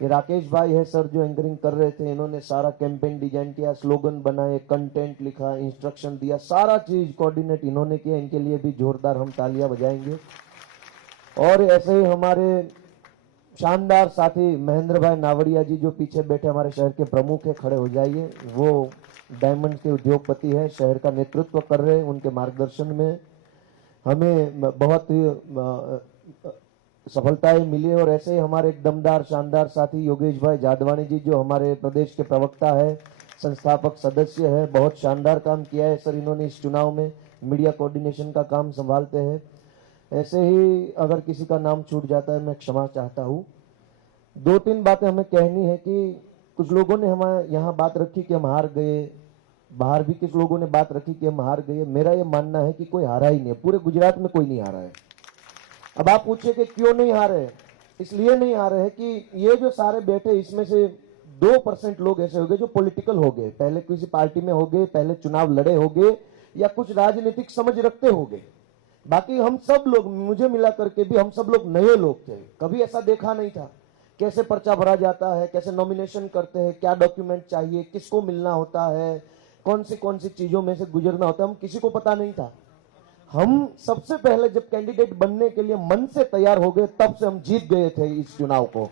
ये राकेश भाई है सर जो एंकरिंग कर रहे थे, इन्होंने सारा कैंपेन डिजाइन किया, स्लोगन बनाए, कंटेंट लिखा, इंस्ट्रक्शन दिया, सारा चीज कोऑर्डिनेट इन्होंने किया। इनके लिए भी जोरदार हम तालियां बजाएंगे। और ऐसे ही हमारे शानदार साथी महेंद्र भाई नावड़िया जी जो पीछे बैठे हमारे शहर के प्रमुख है, खड़े हो जाइए। वो डायमंड के उद्योगपति है, शहर का नेतृत्व कर रहे हैं। उनके मार्गदर्शन में हमें बहुत ही सफलताएं मिली। और ऐसे ही हमारे एक दमदार शानदार साथी योगेश भाई जादवानी जी जो हमारे प्रदेश के प्रवक्ता है, संस्थापक सदस्य है, बहुत शानदार काम किया है सर इन्होंने इस चुनाव में, मीडिया कोऑर्डिनेशन का काम संभालते हैं। ऐसे ही अगर किसी का नाम छूट जाता है मैं क्षमा चाहता हूँ। 2-3 बातें हमें कहनी है कि कुछ लोगों ने हमारे यहाँ बात रखी कि हम हार गए, बाहर भी कुछ लोगों ने बात रखी कि हम हार गए। मेरा ये मानना है कि कोई हारा ही नहीं है, पूरे गुजरात में कोई नहीं हारा है। अब आप पूछिए कि क्यों नहीं हारे, इसलिए नहीं हारे हैं कि ये जो सारे बैठे इसमें से 2% लोग ऐसे हो गए जो पॉलिटिकल हो गए, पहले किसी पार्टी में हो गए, पहले चुनाव लड़े हो गए, या कुछ राजनीतिक समझ रखते हो गए। बाकी हम सब लोग, मुझे मिला करके भी हम सब लोग नए लोग थे, कभी ऐसा देखा नहीं था कैसे पर्चा भरा जाता है, कैसे नॉमिनेशन करते हैं, क्या डॉक्यूमेंट चाहिए, किसको मिलना होता है, कौन सी चीजों में से गुजरना होता है, हम किसी को पता नहीं था। हम सबसे पहले जब कैंडिडेट बनने के लिए मन से तैयार हो गए तब से हम जीत गए थे इस चुनाव को।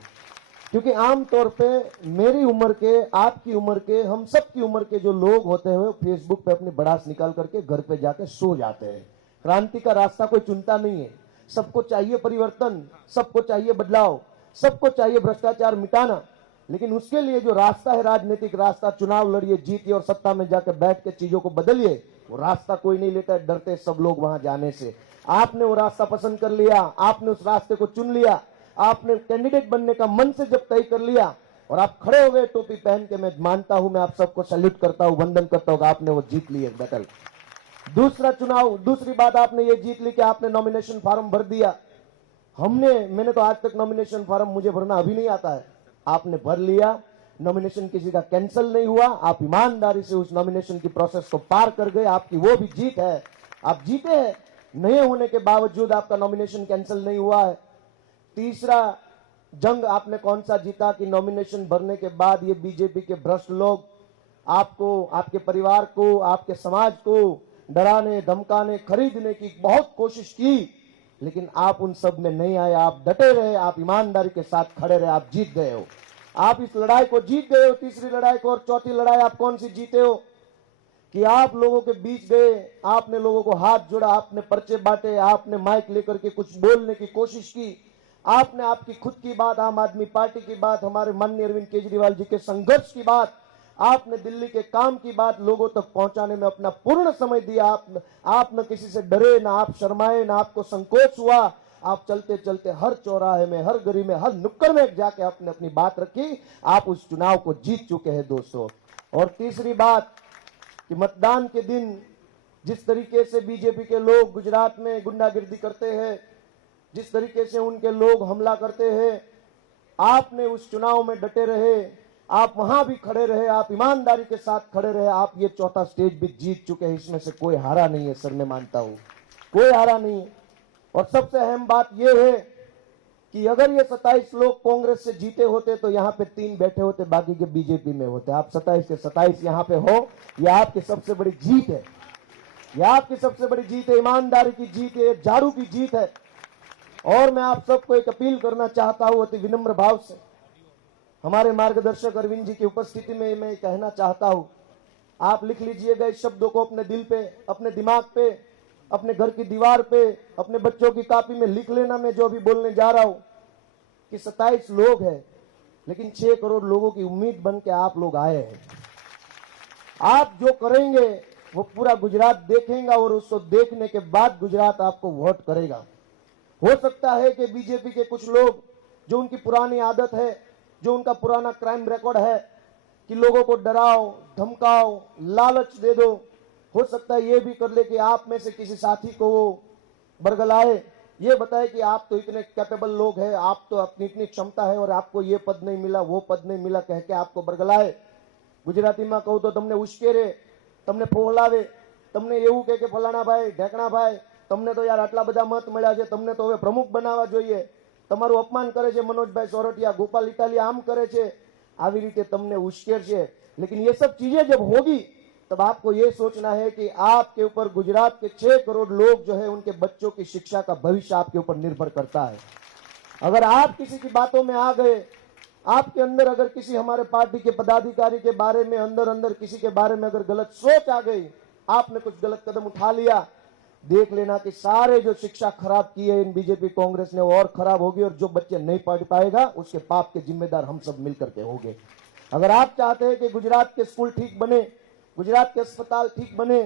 क्योंकि आमतौर पे मेरी उम्र के, आपकी उम्र के, हम सब की उम्र के जो लोग होते हैं फेसबुक पे अपनी बड़ास निकाल करके घर पे जाके सो जाते हैं। क्रांति का रास्ता कोई चुनता नहीं है, सबको चाहिए परिवर्तन, सबको चाहिए बदलाव, सबको चाहिए भ्रष्टाचार मिटाना। लेकिन उसके लिए जो रास्ता है, राजनीतिक रास्ता, चुनाव लड़िए, जीतिए और सत्ता में जाकर बैठ के चीजों को बदलिए, वो रास्ता कोई नहीं लेता, डरते सब लोग वहां जाने से। आपने वो रास्ता पसंद कर लिया, आपने उस रास्ते को चुन लिया, आपने कैंडिडेट बनने का मन से जब तय कर लिया और आप खड़े हो गए टोपी पहन के, मैं मानता हूं, मैं आप सबको सैल्यूट करता हूं, वंदन करता हूं, आपने वो जीत ली एक बैटल। दूसरा चुनाव, दूसरी बात आपने ये जीत ली कि आपने नॉमिनेशन फॉर्म भर दिया। मैंने तो आज तक नॉमिनेशन फॉर्म मुझे भरना अभी नहीं आता है, आपने भर लिया, नॉमिनेशन किसी का कैंसिल नहीं हुआ, आप ईमानदारी से उस नॉमिनेशन की प्रोसेस को पार कर गए, आपकी वो भी जीत है, आप जीते हैं, नए होने के बावजूद आपका नॉमिनेशन कैंसिल नहीं हुआ है। तीसरा जंग आपने कौन सा जीता कि नॉमिनेशन भरने के बाद ये बीजेपी के भ्रष्ट लोग आपको, आपके परिवार को, आपके समाज को डराने, धमकाने, खरीदने की बहुत कोशिश की, लेकिन आप उन सब में नहीं आए, आप डटे रहे, आप ईमानदारी के साथ खड़े रहे, आप जीत गए हो, आप इस लड़ाई को जीत गए हो। तीसरी लड़ाई को, और चौथी लड़ाई आप कौन सी जीते हो कि आप लोगों के बीच गए, आपने लोगों को हाथ जोड़ा, आपने पर्चे बांटे, आपने माइक लेकर के कुछ बोलने की कोशिश की, आपने आपकी खुद की बात, आम आदमी पार्टी की बात, हमारे माननीय अरविंद केजरीवाल जी के संघर्ष की बात, आपने दिल्ली के काम की बात लोगों तक पहुंचाने में अपना पूर्ण समय दिया। आप न किसी से डरे, ना आप शर्माए, ना आपको संकोच हुआ, आप चलते चलते हर चौराहे में, हर गली में, हर नुक्कड़ में जाके आपने अपनी बात रखी, आप उस चुनाव को जीत चुके हैं दोस्तों। और तीसरी बात कि मतदान के दिन जिस तरीके से बीजेपी के लोग गुजरात में गुंडागिर्दी करते हैं, जिस तरीके से उनके लोग हमला करते हैं, आपने उस चुनाव में डटे रहे, आप वहां भी खड़े रहे, आप ईमानदारी के साथ खड़े रहे, आप ये चौथा स्टेज भी जीत चुके हैं। इसमें से कोई हारा नहीं है सर, मैं मानता हूं कोई हारा नहीं है। और सबसे अहम बात यह है कि अगर ये 27 लोग कांग्रेस से जीते होते तो यहाँ पे 3 बैठे होते, बाकी के बीजेपी में होते। आप 27 के 27 यहाँ पे हो, यह आपकी सबसे बड़ी जीत है, यह आपकी सबसे बड़ी जीत है, ईमानदारी की जीत है, झाड़ू की जीत है। और मैं आप सबको एक अपील करना चाहता हूं अति विनम्र भाव से, हमारे मार्गदर्शक अरविंद जी की उपस्थिति में मैं कहना चाहता हूं, आप लिख लीजिएगा इस शब्दों को अपने दिल पे, अपने दिमाग पे, अपने घर की दीवार पे, अपने बच्चों की कॉपी में लिख लेना। मैं जो अभी बोलने जा रहा हूं कि 27 लोग हैं, लेकिन 6 करोड़ लोगों की उम्मीद बन के आप लोग आए हैं। आप जो करेंगे वो पूरा गुजरात देखेगा और उसको देखने के बाद गुजरात आपको वोट करेगा। हो सकता है कि बीजेपी के कुछ लोग, जो उनकी पुरानी आदत है, जो उनका पुराना क्राइम रिकॉर्ड है कि लोगों को डराओ, धमकाओ, लालच दे दो, हो सकता है ये भी कर ले कि आप में से किसी साथी को वो बरगलाए, ये बताए कि आप तो इतने कैपेबल लोग हैं, आप तो अपनी इतनी क्षमता है और आपको ये पद नहीं मिला, वो पद नहीं मिला, कह के आपको बरगलाए। गुजराती में कहूं तो तमने उश्केरे, तमने फोहलावे, तमने એવું કહે કે ફલાણા ભાઈ, ઢેકણા ભાઈ, તમને તો યાર આટલા બધા મત મળ્યા છે, તમને તો હવે પ્રમુખ બનાવવા જોઈએ, તમારું અપમાન કરે છે मनोजभाई सोरठिया, गोपाल इटालिया आम करे छे, आवी रीते तमने उश्केर छे। लेकिन ये सब चीजें जब होगी तब आपको ये सोचना है कि आपके ऊपर गुजरात के 6 करोड़ लोग जो है उनके बच्चों की शिक्षा का भविष्य आपके ऊपर निर्भर करता है। अगर आप किसी की बातों में आ गए, आपके अंदर अगर किसी हमारे पार्टी के पदाधिकारी के बारे में अंदर अंदर किसी के बारे में अगर गलत सोच आ गई, आपने कुछ गलत कदम उठा लिया, देख लेना कि सारे जो शिक्षा खराब की है इन बीजेपी कांग्रेस ने वो और खराब होगी, और जो बच्चे नहीं पढ़ पाएगा उसके पाप के जिम्मेदार हम सब मिलकर के होंगे। अगर आप चाहते हैं कि गुजरात के स्कूल ठीक बने, गुजरात के अस्पताल ठीक बने,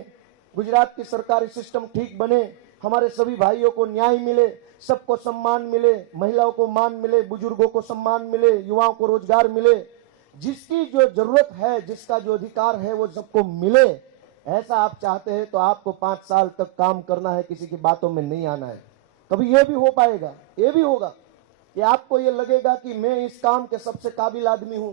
गुजरात की सरकारी सिस्टम ठीक बने, हमारे सभी भाइयों को न्याय मिले, सबको सम्मान मिले, महिलाओं को मान मिले, बुजुर्गों को सम्मान मिले, युवाओं को रोजगार मिले, जिसकी जो जरूरत है, जिसका जो अधिकार है वो सबको मिले, ऐसा आप चाहते हैं तो आपको 5 साल तक काम करना है, किसी की बातों में नहीं आना है। कभी ये भी हो पाएगा, ये भी होगा कि आपको ये लगेगा कि मैं इस काम के सबसे काबिल आदमी हूं,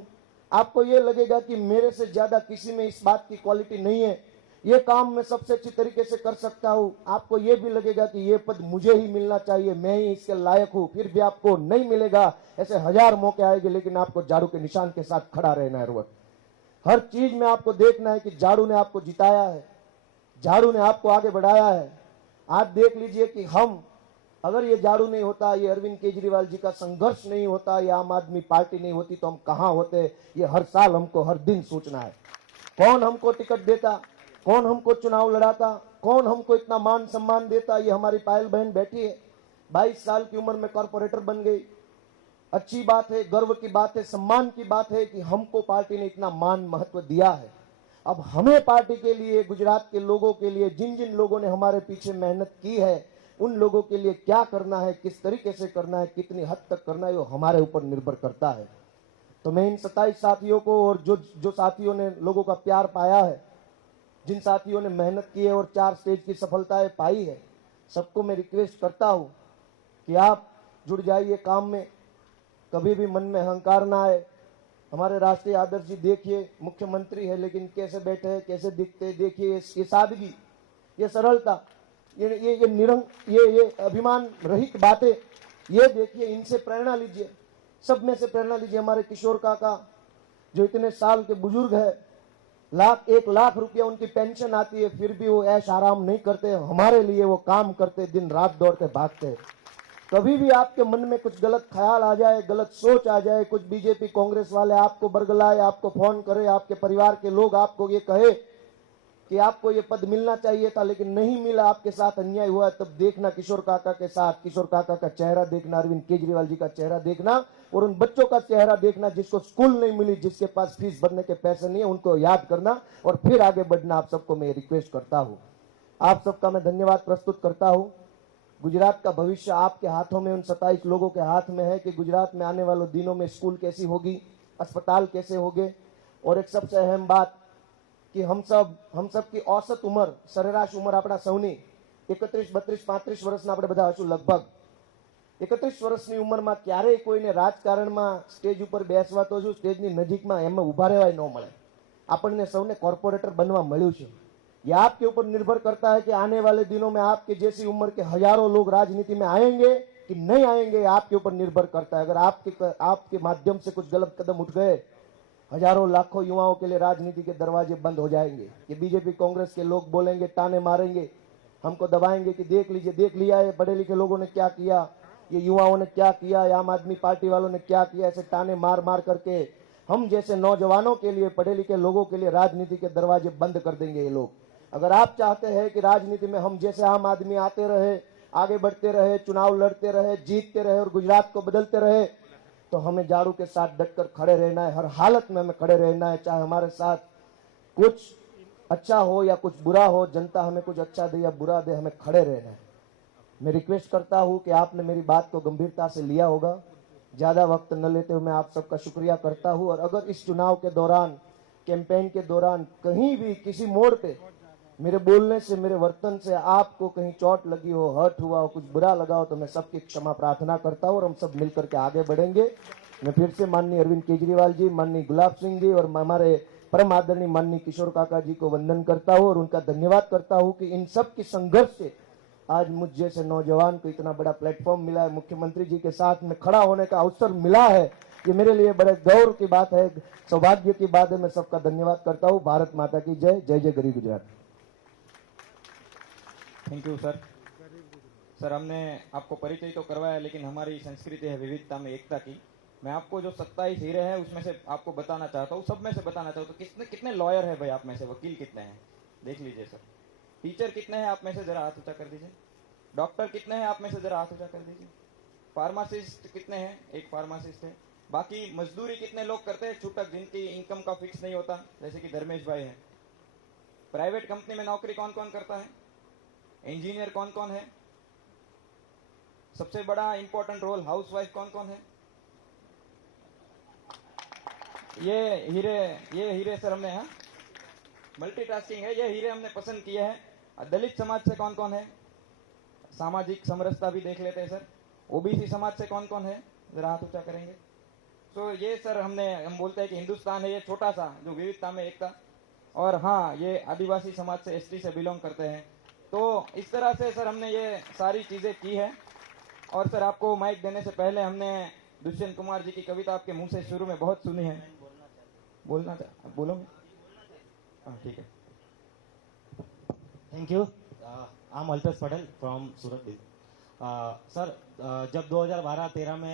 आपको ये लगेगा कि मेरे से ज्यादा किसी में इस बात की क्वालिटी नहीं है, ये काम मैं सबसे अच्छी तरीके से कर सकता हूं, आपको ये भी लगेगा कि ये पद मुझे ही मिलना चाहिए, मैं ही इसके लायक हूं, फिर भी आपको नहीं मिलेगा। ऐसे 1000 मौके आएंगे, लेकिन आपको झाड़ू के निशान के साथ खड़ा रहना है। रोज हर चीज में आपको देखना है कि झाड़ू ने आपको जिताया है, झाड़ू ने आपको आगे बढ़ाया है। आज देख लीजिए कि हम, अगर ये झाड़ू नहीं होता, ये अरविंद केजरीवाल जी का संघर्ष नहीं होता, ये आम आदमी पार्टी नहीं होती, तो हम कहां होते। ये हर साल हमको हर दिन सोचना है, कौन हमको टिकट देता, कौन हमको चुनाव लड़ाता, कौन हमको इतना मान सम्मान देता। ये हमारी पायल बहन बैठी है, 22 साल की उम्र में कॉर्पोरेटर बन गई। अच्छी बात है, गर्व की बात है, सम्मान की बात है कि हमको पार्टी ने इतना मान महत्व दिया है। अब हमें पार्टी के लिए, गुजरात के लोगों के लिए, जिन जिन लोगों ने हमारे पीछे मेहनत की है, उन लोगों के लिए क्या करना है, किस तरीके से करना है, कितनी हद तक करना है, वो हमारे ऊपर निर्भर करता है। तो मैं इन 27 साथियों को, और जो साथियों ने लोगों का प्यार पाया है, जिन साथियों ने मेहनत की है और 4 स्टेज की सफलताएं पाई है, सबको मैं रिक्वेस्ट करता हूं कि आप जुड़ जाइए काम में, कभी भी मन में अहंकार ना आए। हमारे राष्ट्रीय आदर्श जी देखिए, मुख्यमंत्री है लेकिन कैसे बैठे हैं, कैसे दिखते हैं, देखिए ये सादगी, ये सरलता, ये निरंक, ये अभिमान रहित बातें, ये देखिए, इनसे प्रेरणा लीजिए, सब में से प्रेरणा लीजिए। हमारे किशोर काका जो इतने साल के बुजुर्ग है, 1 लाख रुपया उनकी पेंशन आती है, फिर भी वो ऐश आराम नहीं करते, हमारे लिए वो काम करते, दिन रात दौड़ते भागते। कभी भी आपके मन में कुछ गलत ख्याल आ जाए, गलत सोच आ जाए, कुछ बीजेपी कांग्रेस वाले आपको बरगलाए, आपको फोन करे, आपके परिवार के लोग आपको ये कहे कि आपको ये पद मिलना चाहिए था लेकिन नहीं मिला, आपके साथ अन्याय हुआ, तब देखना किशोर काका के साथ, किशोर काका का चेहरा देखना, अरविंद केजरीवाल जी का चेहरा देखना, और उन बच्चों का चेहरा देखना जिसको स्कूल नहीं मिली, जिसके पास फीस भरने के पैसे नहीं है, उनको याद करना और फिर आगे बढ़ना। आप सबको मैं रिक्वेस्ट करता हूं, आप सबका मैं धन्यवाद प्रस्तुत करता हूं। गुजरात का भविष्य आपके हाथों में, उन 27 लोगों के हाथ में है कि गुजरात में आने वाले दिनों में स्कूल कैसी होगी, अस्पताल कैसे होंगे, और एक सबसे अहम बात कि हम सब की औसत उम्र, सरेराश उम्र अपना सौनी 31, 32, 35 વર્ષના આપણે બધા હશું। લગભગ 31 વર્ષની ઉંમરમાં ક્યારેય કોઈને રાજકારણમાં સ્ટેજ ઉપર બેસવા તો શું, સ્ટેજની નજીકમાં એમાં ઊભા રહેવાય ન મળે। આપણને સૌને કોર્પોરેટર બનવા મળ્યું છે। ये आपके ऊपर निर्भर करता है कि आने वाले दिनों में आपके जैसी उम्र के हजारों लोग राजनीति में आएंगे कि नहीं आएंगे, आपके ऊपर निर्भर करता है। अगर आपके माध्यम से कुछ गलत कदम उठ गए, हजारों लाखों युवाओं के लिए राजनीति के दरवाजे बंद हो जाएंगे। ये बीजेपी कांग्रेस के लोग बोलेंगे, ताने मारेंगे, हमको दबाएंगे कि देख लीजिए, देख लिया है पढ़े लिखे लोगों ने क्या किया, ये युवाओं ने क्या किया, आम आदमी पार्टी वालों ने क्या किया। ऐसे ताने मार मार करके हम जैसे नौजवानों के लिए, पढ़े लिखे लोगों के लिए राजनीति के दरवाजे बंद कर देंगे ये लोग। अगर आप चाहते हैं कि राजनीति में हम जैसे आम आदमी आते रहे, आगे बढ़ते रहे, चुनाव लड़ते रहे, जीतते रहे और गुजरात को बदलते रहे, तो हमें झाड़ू के साथ डटकर खड़े रहना है। हर हालत में हमें खड़े रहना है, चाहे हमारे साथ कुछ अच्छा हो या कुछ बुरा हो, जनता हमें कुछ अच्छा दे या बुरा दे, हमें खड़े रहना है। मैं रिक्वेस्ट करता हूं कि आपने मेरी बात को गंभीरता से लिया होगा। ज्यादा वक्त न लेते हुए मैं आप सबका शुक्रिया करता हूं। और अगर इस चुनाव के दौरान, कैंपेन के दौरान कहीं भी किसी मोड़ पे मेरे बोलने से, मेरे वर्तन से आपको कहीं चोट लगी हो, हर्ट हुआ हो, कुछ बुरा लगा हो, तो मैं सबकी क्षमा प्रार्थना करता हूं और हम सब मिलकर के आगे बढ़ेंगे। मैं फिर से माननीय अरविंद केजरीवाल जी, माननीय गुलाब सिंह जी और हमारे परम आदरणीय माननीय किशोर काका जी को वंदन करता हूं और उनका धन्यवाद करता हूं कि इन सब की संघर्ष से आज मुझ जैसे नौजवान को इतना बड़ा प्लेटफॉर्म मिला है, मुख्यमंत्री जी के साथ में खड़ा होने का अवसर मिला है, ये मेरे लिए बड़े गौरव की बात है, सौभाग्य की बात है। मैं सबका धन्यवाद करता हूँ। भारत माता की जय। जय जय गरीब Gujarat. Thank you sir. Sir हमने आपको परिचय तो करवाया, लेकिन हमारी संस्कृति है विविधता में एकता की। मैं आपको जो 27 हीरे हैं उसमें से आपको बताना चाहता हूँ, सब में से बताना चाहता हूँ। कितने कितने लॉयर है भाई आप में से? वकील कितने हैं देख लीजिए सर। टीचर कितने हैं आप में से? जरा हाथ ऊंचा कर दीजिए। डॉक्टर कितने हैं आप में से? जरा हाथ ऊंचा कर दीजिए। फार्मासिस्ट कितने हैं? एक फार्मासिस्ट है। बाकी मजदूरी कितने लोग करते हैं छूटक, जिनकी इनकम का फिक्स नहीं होता, जैसे कि धर्मेश भाई है। प्राइवेट कंपनी में नौकरी कौन कौन करता है? इंजीनियर कौन कौन है? सबसे बड़ा इंपॉर्टेंट रोल हाउसवाइफ कौन कौन है? ये हीरे सर हमने, हाँ मल्टीटास्किंग है, ये हीरे हमने पसंद किए हैं। दलित समाज से कौन कौन है? सामाजिक समरसता भी देख लेते हैं सर। ओबीसी समाज से कौन कौन है? जरा हाथ ऊंचा करेंगे। तो ये सर हम बोलते हैं कि हिंदुस्तान है ये छोटा सा, जो विविधता में एकता। और हाँ, ये आदिवासी समाज से, एसटी से बिलोंग करते हैं। तो इस तरह से सर हमने ये सारी चीजें की है। और सर आपको माइक देने से पहले हमने दुष्यंत कुमार जी की कविता आपके मुंह से शुरू में बहुत सुनी है। बोलोगे? हाँ ठीक है। Thank you. I am Alpesh Patel from Surat. Sir, जब 2012-13 में